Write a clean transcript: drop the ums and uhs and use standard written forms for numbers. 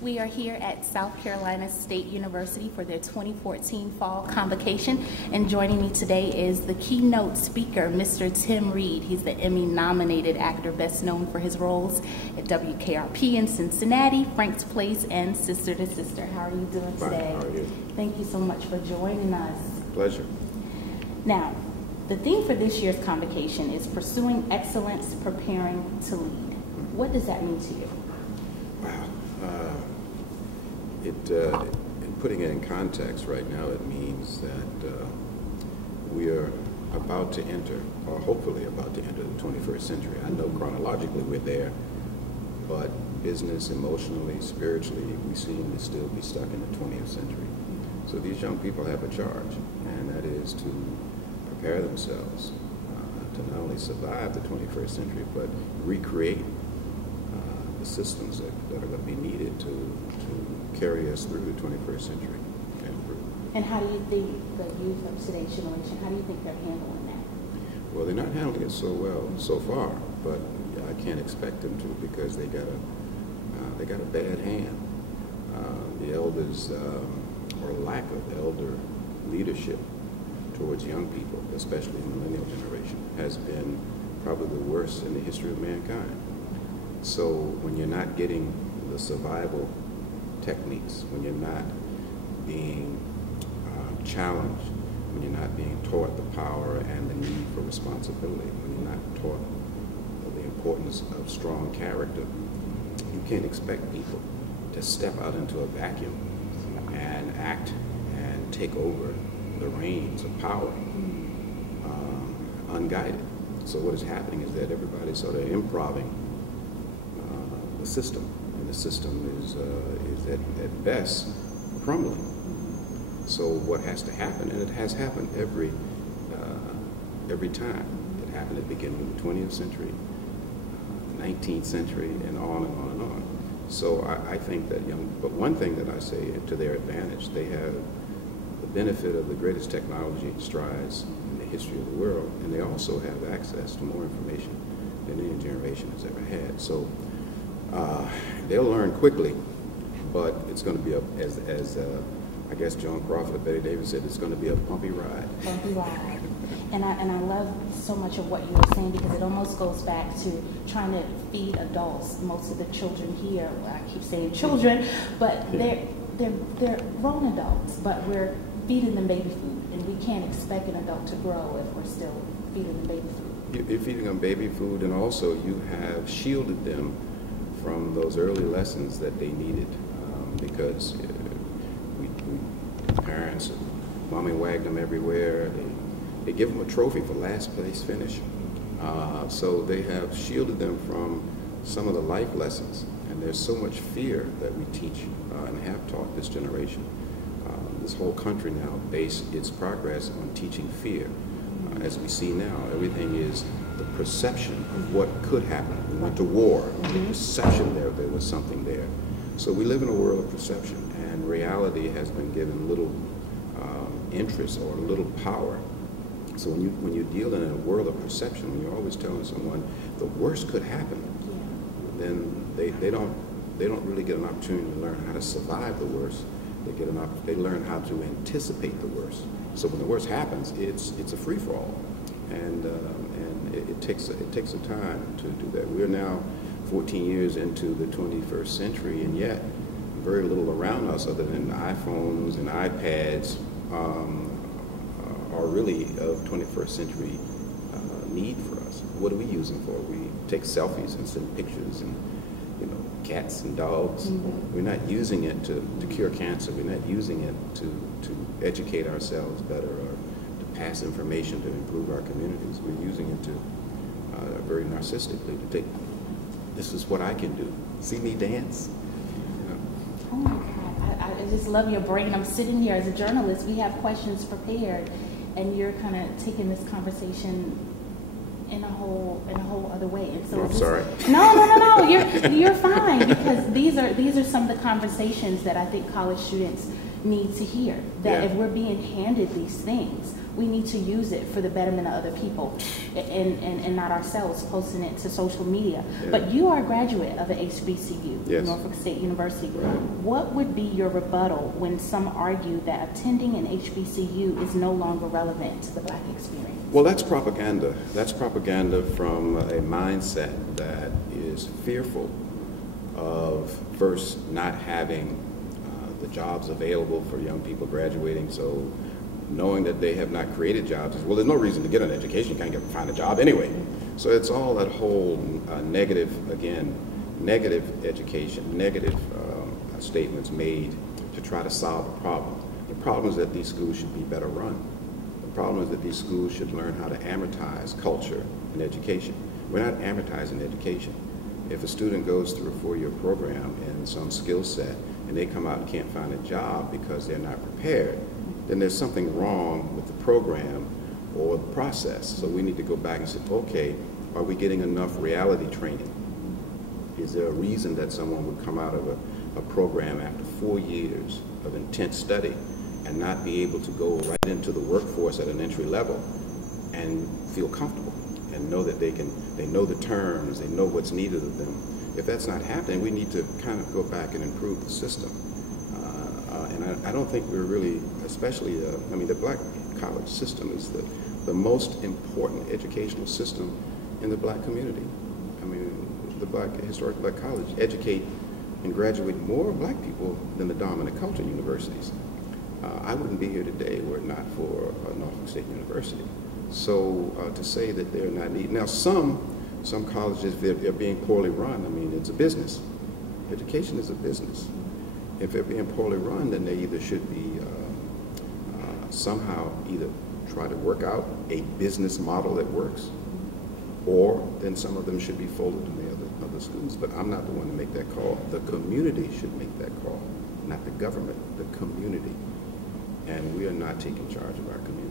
We are here at South Carolina State University for their 2014 Fall Convocation, and joining me today is the keynote speaker, Mr. Tim Reid. He's the Emmy-nominated actor best known for his roles at WKRP in Cincinnati, Frank's Place, and Sister to Sister. How are you doing today? Fine. How are you? Thank you so much for joining us. Pleasure. Now, the theme for this year's convocation is Pursuing Excellence, Preparing to Lead. What does that mean to you? Wow. In putting it in context right now, it means that we are about to enter, or hopefully about to enter, the 21st century. I know chronologically we're there, but business, emotionally, spiritually, we seem to still be stuck in the 20th century. So these young people have a charge, and that is to prepare themselves to not only survive the 21st century, but recreate the systems that are going to be needed to carry us through the 21st century and through. And how do you think the youth of today's generation, how do you think they're handling that? Well, they're not handling it so well so far, but I can't expect them to because they got a bad hand. The elders, or lack of elder leadership towards young people, especially the millennial generation, has been probably the worst in the history of mankind. So when you're not getting the survival techniques, when you're not being challenged, when you're not being taught the power and the need for responsibility, when you're not taught the importance of strong character, you can't expect people to step out into a vacuum and act and take over the reins of power unguided. So what is happening is that everybody's sort of improving the system, and the system is at best crumbling. So what has to happen, and it has happened every time. It happened at the beginning of the 20th century, 19th century, and on and on and on. So I think that but one thing that I say to their advantage, they have the benefit of the greatest technology strides in the history of the world, and they also have access to more information than any generation has ever had. So they'll learn quickly, but it's going to be as I guess John Crawford or Betty Davis said, it's going to be a bumpy ride. Bumpy ride. And I love so much of what you were saying, because it almost goes back to trying to feed adults. Most of the children here, well, I keep saying children, but they're grown adults, but we're feeding them baby food, and we can't expect an adult to grow if we're still feeding them baby food. You're feeding them baby food, and also you have shielded them from those early lessons that they needed, because parents, mommy wagged them everywhere. They give them a trophy for last place finish. So they have shielded them from some of the life lessons, and there's so much fear that we teach and have taught this generation. This whole country now based its progress on teaching fear. As we see now, everything is the perception of what could happen. We went to war, the perception there was something there. So we live in a world of perception, and reality has been given little interest or little power. So when you deal in a world of perception, when you're always telling someone the worst could happen, then they don't really get an opportunity to learn how to survive the worst. They learn how to anticipate the worst. So when the worst happens, it's a free for all, and it takes a time to do that. We're now 14 years into the 21st century, and yet very little around us other than iPhones and iPads are really of 21st century need for us. What are we using for? We take selfies and send pictures and cats and dogs. We're not using it to cure cancer. We're not using it to educate ourselves better or to pass information to improve our communities. We're using it to very narcissistically to take, this is what I can do. See me dance? Oh my God, I just love your brain. I'm sitting here as a journalist. We have questions prepared, and you're kind of taking this conversation in a whole other way. And so I'm sorry. No. You're fine, because these are some of the conversations that I think college students need to hear. That Yeah. if we're being handed these things, we need to use it for the betterment of other people and not ourselves posting it to social media. Yeah. But you are a graduate of an HBCU, Yes. Norfolk State University. Right. What would be your rebuttal when some argue that attending an HBCU is no longer relevant to the Black experience? Well, that's propaganda. That's propaganda from a mindset that is fearful of first not having the jobs available for young people graduating. So knowing that they have not created jobs, well, there's no reason to get an education. You can't find a job anyway. So it's all that whole negative education, negative statements made to try to solve a problem. The problem is that these schools should be better run. The problem is that these schools should learn how to amortize culture and education. We're not amortizing education. If a student goes through a 4-year program in some skill set and they come out and can't find a job because they're not prepared, then there's something wrong with the program or the process. So we need to go back and say, okay, are we getting enough reality training? Is there a reason that someone would come out of a program after 4 years of intense study and not be able to go right into the workforce at an entry level and feel comfortable and know that they know the terms, they know what's needed of them? If that's not happening, we need to kind of go back and improve the system. And I don't think we're really, especially, the Black college system is the most important educational system in the Black community. I mean, the historic Black college educate and graduate more Black people than the dominant culture universities. I wouldn't be here today were it not for Norfolk State University. So to say that they're not needed. Now some colleges, they're being poorly run. I mean, it's a business. Education is a business. If they're being poorly run, then they either should be somehow either try to work out a business model that works, or then some of them should be folded in the other schools. But I'm not the one to make that call. The community should make that call, not the government, the community. And we are not taking charge of our community.